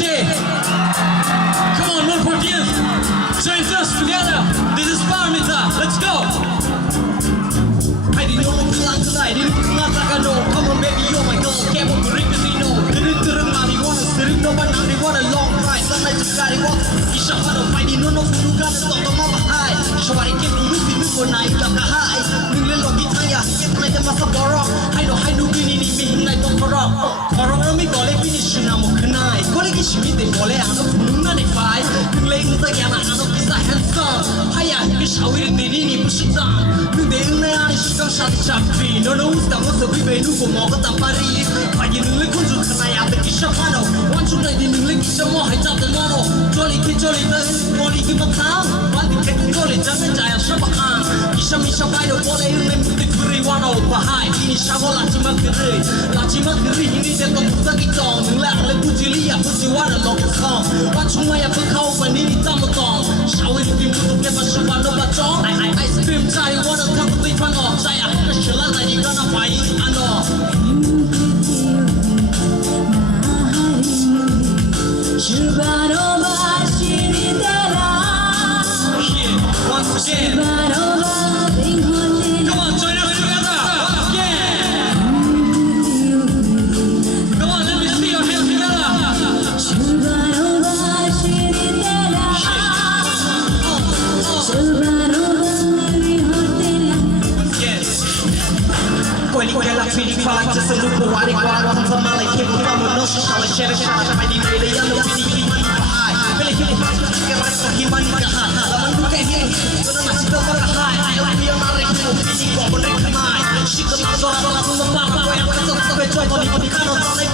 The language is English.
cliche. Come on, one more again. Join us together. This is Paramita. Let's go. I didn't know lang tonight. Didn't know I know. Come on, baby, you're my girl. Can't walk the ring, you know. Didn't money, wanna sit no one now. They want a long ride. Sometimes just gotta walk. Isha hano, I didn't know who got to talk about high. So I can't do it before night. Got the high. Little lobby tire. Get my masa borrow. I know gini ni me like don't corrupt. Corrupt me gole finish na mo kanai. Gole ki shimi te gole ano pununga ne fai. Lay muta kya na ano kisa handsome. Haya ki shawir te ni pushita. De ne ani shika shati chapri. No usta mo so bi be nu ko mo ka tampari. Pagi nu le kunju kanai ate ki shapano. One two night ni le ki shamo hai chap de mono. Jolly te boli ki matam. Bali ke gole jame jaya shabakan. Ki shami shabai do gole ne muti kuri wano bahai. Ini shagola chima kiri. La chima kiri ini de ko puta ki tong. La le puji ya puji wana lo ko song. Wa chunga ya ko khau pa ni tam tong. Shawir ki mutu ke pa shuba no ba chong. Ice cream chai wanna come to pan off. Saya ka shila na ni gonna pai ano. Shubano ba shiri dela. Once again. Come on, join us together. Again. Come on, let me see your hands together. Shubano ba shiri dela. Shubano ba rihotela. Yes. Quali che la fili fa la stessa lupo wari qua non fa male che famo non si sa la scena ma di me le hanno finiti ma quelle che che resta chi mani ka la man che che non ma si tocca la hai ai io ma recco fini qua non è mai si come so la non pa pa e questo sto peggio di cano non è